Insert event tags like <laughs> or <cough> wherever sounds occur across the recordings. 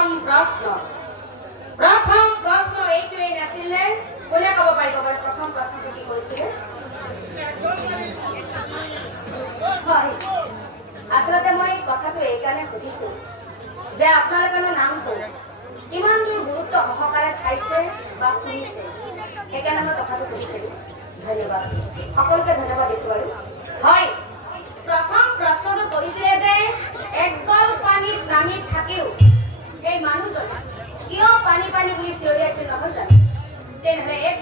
প্ৰথম প্ৰশ্ন প্ৰথম প্ৰশ্ন এইটোৱেই নাছিলে কোনে ক'ব পাৰিব বাৰু প্ৰথম প্ৰশ্নটো কি কৰিছিলে হয়। আচলতে মই কথাটো এইকাৰণে সুধিছো যে আপোনালোকৰ নামটো কিমান দূৰ গুৰুত্ব সহকাৰে চাইছে বা শুনিছে? সেইকাৰণে মই কথাটো সুধিছিলোঁ ধন্যবাদ। সকলোকে ধন্যবাদ।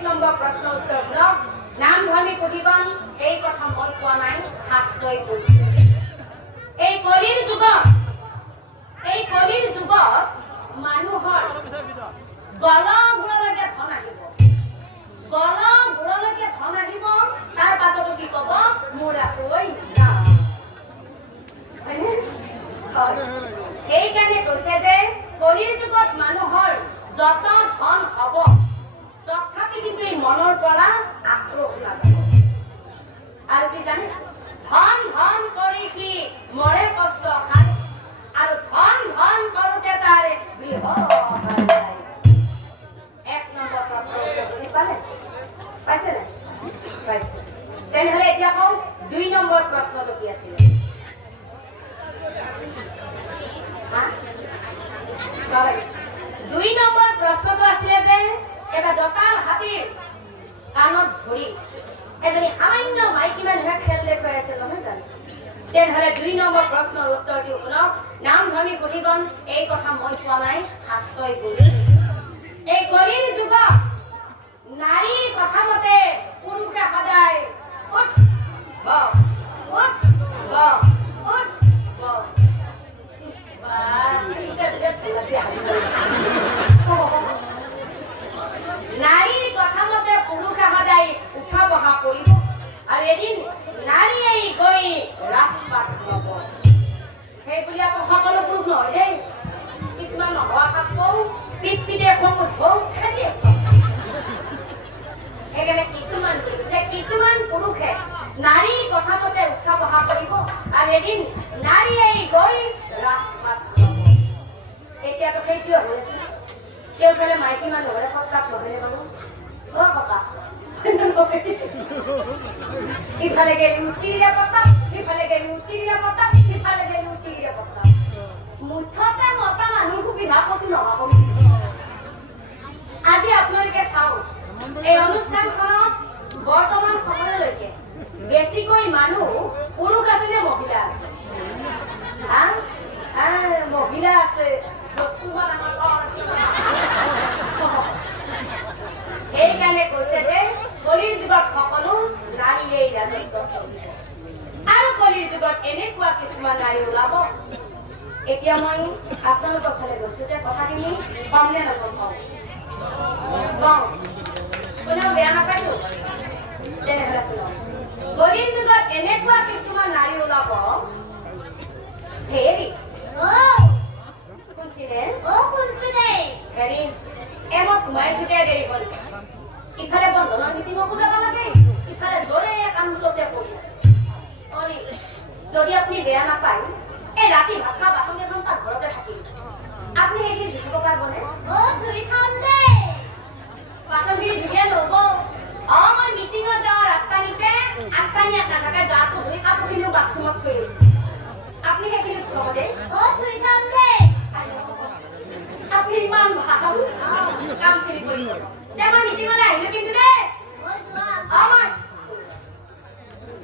নম্বৰ প্ৰশ্নৰ উত্তৰ শুনক নাম ধৰ্মী সুধিবন এই কথা মই কোৱা নাই শাস্ত্ৰই কৈছে এই কলিৰ যুগত, এই কলিৰ যুগত মানুহৰ গলবোৰলৈকে ধন আহিব গলবোৰলৈকে ধন আহিব, তাৰ পাছতো কি ক'ব মোৰ? হয়। সেইকাৰণে কৈছে যে, কলিৰ যুগত মানুহৰ যত ধন হ'ব তথাপি কিন্তু এই মনৰ পৰা আক্ৰোশ নাযাব আৰু কি জানে? ধন ধন কৰি সি মৰে কষ্ট খায় আৰু ধন ধন বৃহৎ যায়। এক নম্বৰ প্ৰশ্ন পালে পাইছে নে? পাইছে। তেনেহ'লে এতিয়া কওঁ, দুই নম্বৰ প্ৰশ্নটো কি আছিলে? হয়। দুই নম্বৰ প্ৰশ্নটো আছিলে যে এটা দঁতাল হাতীৰ কাণত এজনী সামান্য মাইকী মানুহে খেল দেখুৱাই আছে নহয় জানো তেনেহ'লে দুই নম্বৰ প্ৰশ্নৰ উত্তৰটো শুনক। নাম ধৰ্মী সুধিগণ এই কথা মই কোৱা নাই, শাস্ত্ৰই কৈছে এই কলিৰ যুগত নাৰীৰ কথা মতে পুৰুষে সদায় উঠ আৰু এদিন নাৰীয়ে গৈ ৰাজপাট ল'ব এতিয়াতো সেইটোৱে হৈ আছে? কেওফালে মাইকী মানুহৰে সত্তাত নহয়নে বাৰু অ, ককা। <laughs> ইফালে গেলি উঠিলে পতা সিফালে গেলি উঠিলে পতা সিফালে গেলি উঠিলে পতা মুঠতে মতা মানুহ সুবিধা ক'তো নহা কৰি দিছে আজি আপোনালোকে চাওক, এই অনুষ্ঠানখনত বৰ্তমান সময়লৈকে বেছিকৈ মানুহ পুৰুষ আছে নে মহিলা আছে। হা? হা, মহিলা আছে। সেইকাৰণে কৈছে যে কলিৰ যুগত সকলো নাৰীয়েই ৰাজত্ব চলিব আৰু কলিৰ যুগত এনেকুৱা কিছুমান নাৰী ওলাব। এতিয়া মই আপোনালোকৰ ফালে গৈছো যে কথাখিনি কম নে নকম কওঁ। কোনেও বেয়া নাপায়তো। তেনেহ'লে কলিৰ যুগত এনেকুৱা যদি আপুনি বেয়া নাপায় এই ৰাতি ভাত খোৱা বাচন কেইখন তাৰ ঘৰতে থাকিল আপুনি সেইখিনি লিখিব পাৰিবনে বাচনখিনি ধুইয়ে নহ'ব অ মই মিটিঙত যাওঁ আঠটানি এক নাথাকে গাটো ধুই কাপোৰখিনিও বাথৰুমত থৈ দিছোঁ আপুনি সেইখিনি থ'ব দেই আপুনি ইমান ভালো কামখিনি কৰিব দে মই মিটিঙলৈ আহিলোঁ কিন্তু দেই অ মই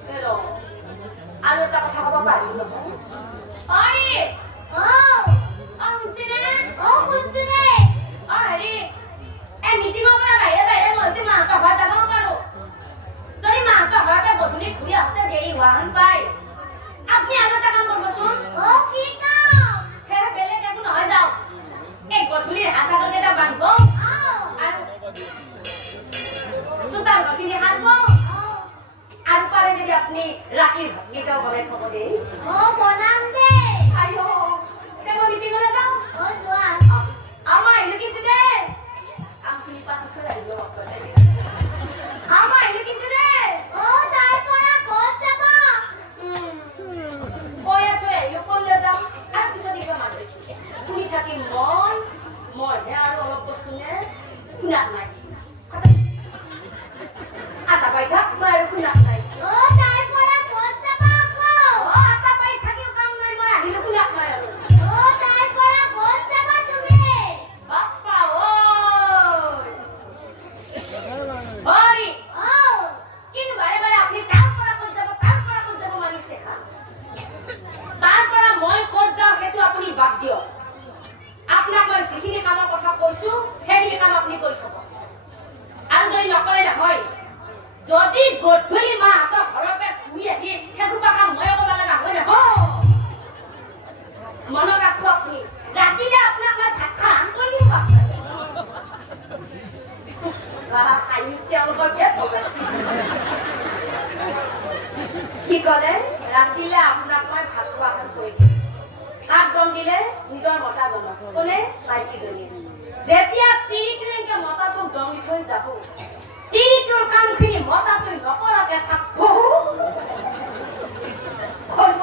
হেল্ল' আৰু এটা কথা ক'ব পাৰিম আপনি রাকির গীতা বলে সকলে ও প্রণাম দে। আয়ো কেন মিটিং হলে যাও ও জোয়ার আমায় মনত ৰাখক আপুনি খাম কৰি দিম তেওঁলোকৰ বিয়াত ভগাইছে কি ক'লে? ৰাতিলে আপোনাক মই ভাত খোৱা ভাত কৰি হাত বন দিলে নিজৰ মতা বনাব কোনে? মাইকীজনী যেতিয়া তিৰিটোৱে মতাটোক দম থৈ যাব তিৰিটোৰ কামখিনি মতাটোৱে নকৰাকে থাকিব কৰিব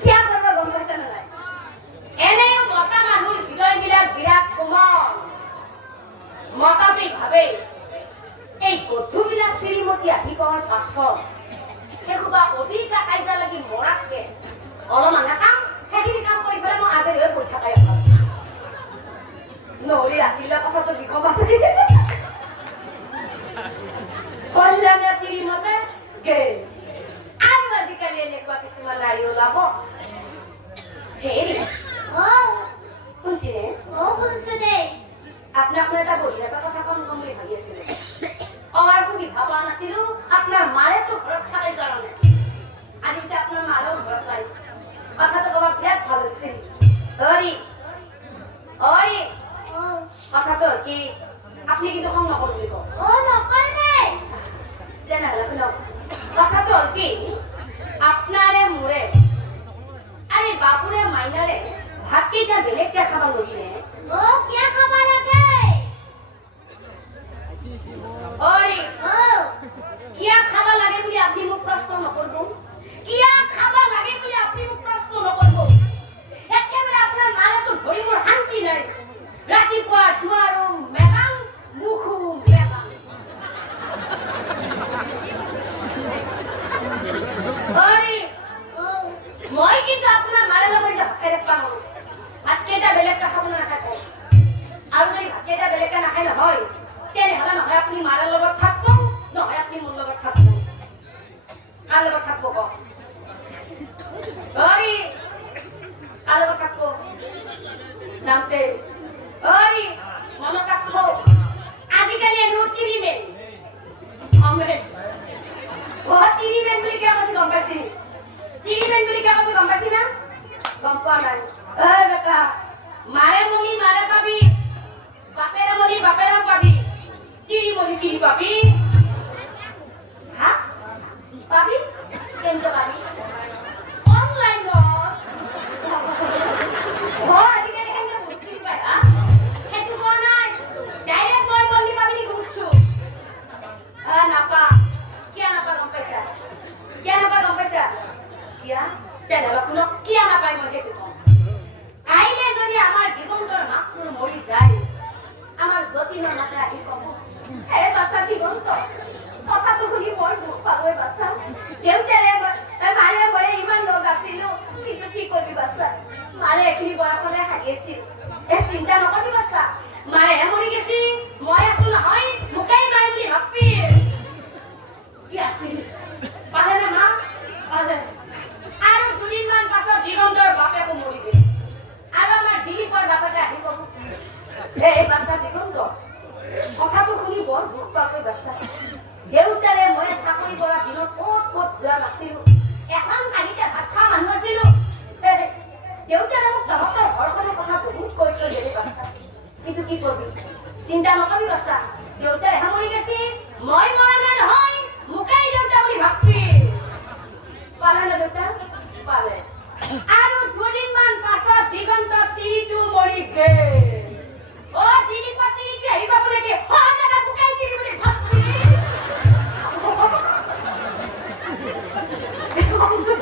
কিয় কৰিব গম পাইছে নে নাই এনেও মতা মানুহৰ হৃদয়বিলাক বিৰাট কোমল মতাটোৱে ভাবে এই গধূবিলাক আহি পোৱাৰ পাছত সেইসোপা অধিকা কাইজা লাগি মৰাতকে। অলপমান কাম সেইখিনি কাম কৰি পেলাই মই আজৰি হৈ বহি থাকাই ভালো নহ'লে ৰাতিলৈ কথাটো বিষম আছে। কল্যাণে তিৰিমতে গেল। আৰু আজিকালি এনেকুৱা কিছুমান লাৰি ওলাব। হেৰি অ' শুনছিলে অ' শুনছো দেই। আপোনাক মই এটা বহি এটা কথা কম কম বুলি ভাবি আছিলো। অহাৰ সুবিধা পোৱা নাছিলো। আপোনাৰ মায়েতো ঘৰত থাকে কাৰণে আজি পিছে আপোনাৰ মাৰো ঘৰত নাই কথাটো ক'ব বিৰাট ভালো হৈছে অৰি অৰি অ' কথাটো হ'ল কি? আপুনি কিন্তু খং নকৰোঁ বুলি কওক অ' নকৰে দেই। তেনেহ'লে শুনক কথাটো হ'ল কি? আপনাৰে মোৰে আৰে বাবুৰে মাইনাৰে ভাতকেইটা বেলেগকে খাব নোৱাৰিলে অ' কিয় খাবা লাগে? ভাতকেইটা বেলেগকে নাখায় নহয়, তেনেহ'লে নহয় আপুনি মাৰৰ লগত থাকিব, নহয় আপুনি মোৰ লগত থাকিব। কাৰ লগত থাকিব কওক অই, কাৰ অই, মনত ৰাখব, আজিকালি এনেও তিৰিমেন অমেন অ তিৰিমেন বুলি কিয় গম পাইছি? তিৰিমেন বুলি কিয় গম পাইছি না? গম পোৱা নাই। ঐ বেটা। মাৰে মনি মারে পাবি। বাপের মনি বাপের পাবি। চিরি মনি চিরি পাবি? হ্যাঁ? পাবি? কেনেকে আমাৰ যতীনৰ মাতে আহি ক'ব হে বাছা দিগন্ত কথাটো শুনি বৰ দুখ পালোঁ বাছা দেউতাৰে ম- এ মাৰে মৰে ইমান লগ আছিলো কিন্তু কি কৰিবি বাছা মাৰে এইখিনি বয়সতে হাঁহি আছিল এ চিন্তা নকৰিবি বাছা মায়েহে মৰি গেছি। মই আছো কিন্তু কি কৰিবি চিন্তা নকৰিবি বাচ্চা দেউতাৰে সামৰি গেছি। মই মৰা নাই নহয় মোকেই দেউতা বুলি ভাববি। পালে নে দেউতা? পালে। আৰু দুদিনমান পাছত দিগন্ত তিৰিটো মৰি গেল। অ তিৰি ভাববি। <laughs>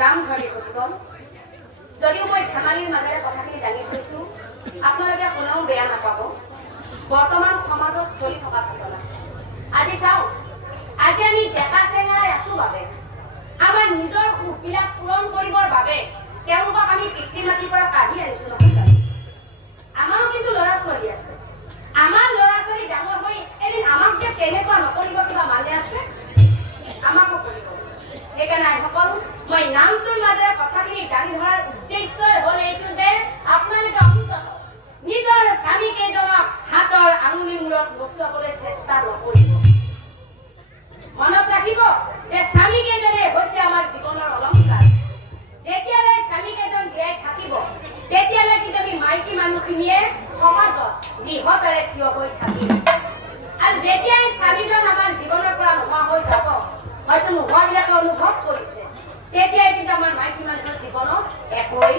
নাম ধৰি গতিকম যদিও মই ধেমালিৰ মাজেৰে কথাখিনি দাঙি থৈছো আপোনালোকে কোনেও বেয়া নাপাব। বৰ্তমান সমাজত চলি থকা ঘটনা। আজি চাওঁ আজি আমি ডেকা চেঙাই আছো বাবে। আমাৰ নিজৰ সুখবিলাক পূৰণ কৰিবৰ বাবে তেওঁলোকক আমি পিতৃ মাতৃৰ পৰা কাঢ়ি আনিছো, নহয় জানো? আমাৰো কিন্তু ল'ৰা ছোৱালী আছে। আমাৰ ল'ৰা ছোৱালী ডাঙৰ হৈ এদিন আমাক যে কেনেকুৱা নকৰিব কিবা মানে আছে, আমাকো কৰিব। সেইকাৰণে আইসকল মই নামটোৰ মাজেৰে কথাখিনি দাঙি ধৰাৰ উদ্দেশ্যই হ'ল এইটো যে আপোনালোকে অন্ততঃ নিজৰ স্বামী কেইজনক হাতৰ আঙুলি মূৰত নচুৱাবলৈ চেষ্টা নকৰিব। মনত ৰাখিব যে স্বামী কেইজনে হৈছে আমাৰ জীৱনৰ অলংকাৰ। যেতিয়ালৈ স্বামী কেইজন জীয়াই থাকিব, তেতিয়ালৈ কিন্তু আমি মাইকী মানুহখিনিয়ে সমাজত বৃহতেৰে থিয় হৈ থাকিম। আৰু যেতিয়াই স্বামীজন আমাৰ জীৱনৰ পৰা নোহোৱা হৈ যাব, হয়তো নোহোৱাবিলাকে অনুভৱ কৰিছে। তেতিয়াই কিন্তু আমাৰ মাইকী মানুহৰ জীৱনত একোৱেই